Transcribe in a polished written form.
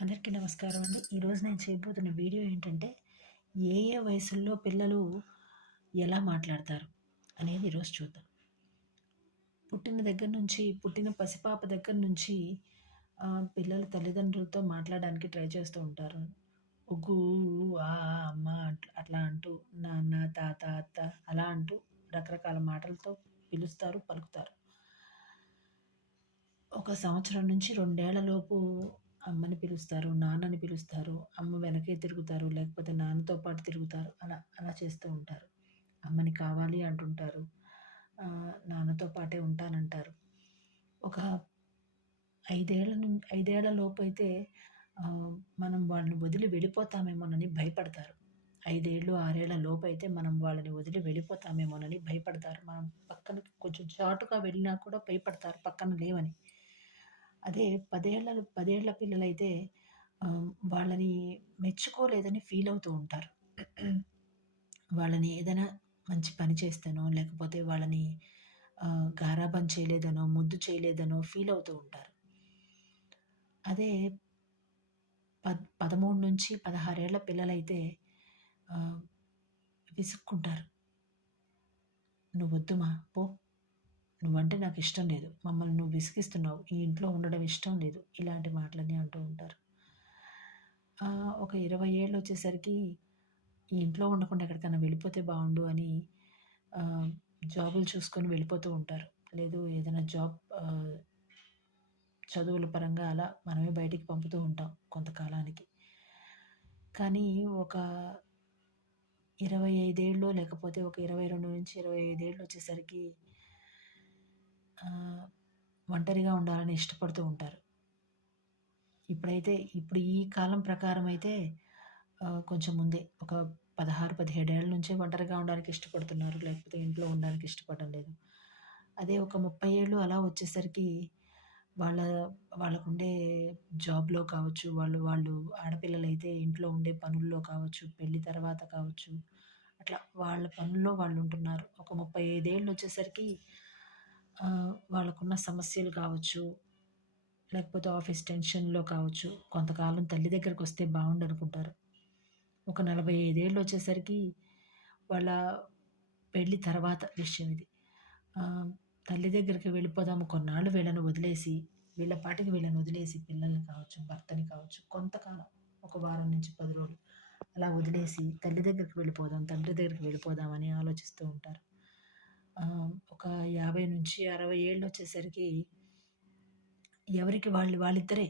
అందరికీ నమస్కారం అండి. ఈరోజు నేను చేయబోతున్న వీడియో ఏంటంటే, ఏ ఏ వయసుల్లో పిల్లలు ఎలా మాట్లాడతారు అనేది ఈరోజు చూద్దాం. పుట్టిన దగ్గర నుంచి, పుట్టిన పసిపాప దగ్గర నుంచి పిల్లలు తల్లిదండ్రులతో మాట్లాడడానికి ట్రై చేస్తూ ఉంటారు. ఉగ్గు, ఊ, ఆ, ఆ, అమ్మ అట్లా అంటూ, నాన్న, తాత, అత్త అలా అంటూ రకరకాల మాటలతో పిలుస్తారు, పలుకుతారు. ఒక సంవత్సరం నుంచి 2 ఏళ్ల లోపు అమ్మని పిలుస్తారు, నాన్నని పిలుస్తారు. అమ్మ వెనకే తిరుగుతారు, లేకపోతే నాన్నతో పాటు తిరుగుతారు. అలా చేస్తూ ఉంటారు. అమ్మని కావాలి అంటుంటారు. నాన్నతో పాటే ఉంటానంటారు. ఒక 5 ఏళ్ల లోపైతే మనం వాళ్ళని వదిలి వెళ్ళిపోతామేమోనని భయపడతారు. 5 ఏళ్ళు, 6 ఏళ్ల లోపైతే మనం వాళ్ళని వదిలి వెళ్ళిపోతామేమోనని భయపడతారు. మనం పక్కన కొంచెం చాటుగా వెళ్ళినా కూడా భయపడతారు పక్కన లేవని. అదే 10 ఏళ్ల పిల్లలైతే వాళ్ళని మెచ్చుకోలేదని ఫీల్ అవుతూ ఉంటారు. వాళ్ళని ఏదైనా మంచి పని చేస్తేనో, లేకపోతే వాళ్ళని గారాబం చేయలేదనో, ముద్దు చేయలేదనో ఫీల్ అవుతూ ఉంటారు. అదే 13-16 ఏళ్ల పిల్లలైతే ఆహ్, విసుక్కుంటారు. "నువ్వొద్దు మా పో. నువ్వంటే నాకిష్టం లేదు. మమ్మల్ని నువ్వు విసిగిస్తున్నావు. ఈ ఇంట్లో ఉండడం ఇష్టం లేదు." ఇలాంటి మాటలన్నీ అంటూ ఉంటారు. ఒక 20 ఏళ్ళొచ్చేసరికి ఈ ఇంట్లో ఉండకుండా ఎక్కడికన్నా వెళ్ళిపోతే బావుండు అని ఆహ్, జాబులు చూసుకొని వెళ్ళిపోతూ ఉంటారు. లేదు ఏదైనా జాబ్ చదువుల పరంగా అలా మనమే బయటికి పంపుతూ ఉంటాం కొంతకాలానికి. కానీ ఒక 25 ఏళ్ళో లేకపోతే ఒక 22-25 ఏళ్ళొచ్చేసరికి ఆహ్, ఒంటరిగా ఉండాలని ఇష్టపడుతూ ఉంటారు. ఇప్పుడు ఈ కాలం ప్రకారం అయితే కొంచెం ముందే ఒక 16, 17 ఏళ్ల నుంచే ఒంటరిగా ఉండడానికి ఇష్టపడుతున్నారు. లేకపోతే ఇంట్లో ఉండడానికి ఇష్టపడడం లేదు. అదే ఒక 30 ఏళ్ళు అలా వచ్చేసరికి వాళ్ళ వాళ్ళకుండే జాబ్‌లో కావచ్చు, వాళ్ళు వాళ్ళు ఆడపిల్లలైతే ఇంట్లో ఉండే పనుల్లో కావచ్చు, పెళ్లి తర్వాత కావచ్చు, అట్లా వాళ్ళ పనుల్లో వాళ్ళుంటున్నారు. ఒక 35 ఏళ్ళొచ్చేసరికి వాళ్ళకున్న సమస్యలు కావచ్చు, లేకపోతే ఆఫీస్ టెన్షన్‌లో కావచ్చు, కొంతకాలం తల్లి దగ్గరకొస్తే బావుండనుకుంటారు. ఒక 45 ఏళ్ళొచ్చేసరికి వాళ్ళ పెళ్లి తర్వాత విషయం ఇది. ఆహ్, తల్లి దగ్గరికి వెళ్ళిపోదాము కొన్నాళ్ళు వీళ్ళని వదిలేసి, వీళ్ళ పాటికి వీళ్ళని వదిలేసి పిల్లల్ని కావచ్చు, భర్తని కావచ్చు, కొంతకాలం ఒక వారం నుంచి 10 రోజులు అలా వదిలేసి తల్లి దగ్గరికి వెళ్ళిపోదాం, తండ్రి దగ్గరికి వెళ్ళిపోదాం అని ఆలోచిస్తూ ఉంటారు. ఒక 50-60 ఏళ్ళొచ్చేసరికి ఎవరికి వాళ్ళిద్దరే